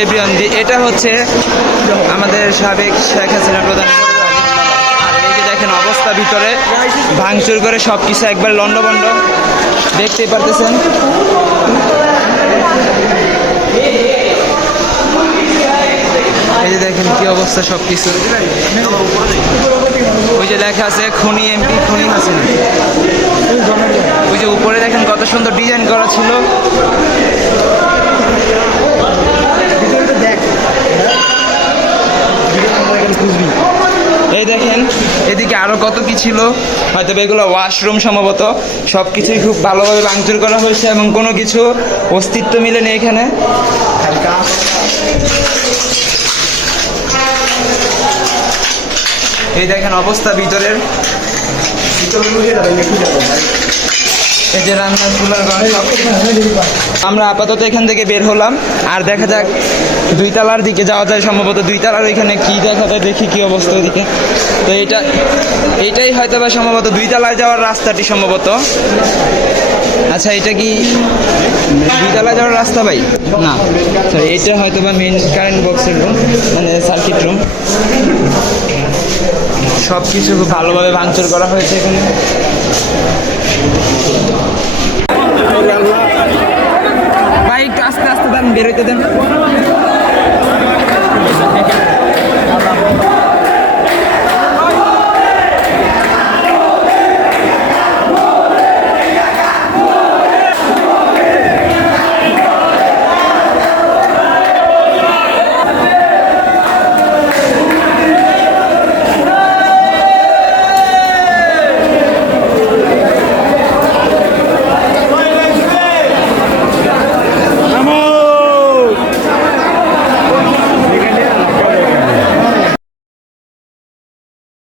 Everyone এটা হচ্ছে আমাদের সাবেক শেখ হাসিনা প্রধান দেখেন অবস্থা ভিতরে, ভাঙচুর করে সব কিছু একবার লন্ডভন্ড দেখতেই পারতেছেন? এই দেখেন কি অবস্থা সব কিছু ওই যে লেখা আছে, খনি এমপি, খনি হাসিনা। ওই যে উপরে দেখেন কত সুন্দর ডিজাইন করা ছিল এই দেখেন এদিকে আরও কত কি ছিল? হয়তো এগুলো ওয়াশরুম সম্ভবত। সব কিছুই খুব ভালোভাবে ভাঙচুর করা হয়েছে এবং কোনো কিছু অস্তিত্ব মিলে নেই এখানে। এই দেখেন অবস্থা ভিতরের। এই যে রান্নার আমরা আপাতত এখান থেকে বের হলাম। আর দেখা যাক দুই তালার দিকে যাওয়া যায় সম্ভবত। দুই তালার ওইখানে কি দেখা যায় দেখি কি অবস্থা ওইদিকে তো এটা এইটাই হয়তো বা সম্ভবত দুই তালায় যাওয়ার রাস্তাটি সম্ভবত। আচ্ছা এটা কি তালায় যাওয়ার রাস্তা ভাই? না সরি এটা হয়তো বা মেন কারেন্ট বক্সের রুম মানে সার্কিট রুম সব কিছু খুব ভালোভাবে ভাঙচুর করা হয়েছে এখানে। একটু আস্তে আস্তে দেন বেরোতে দেন।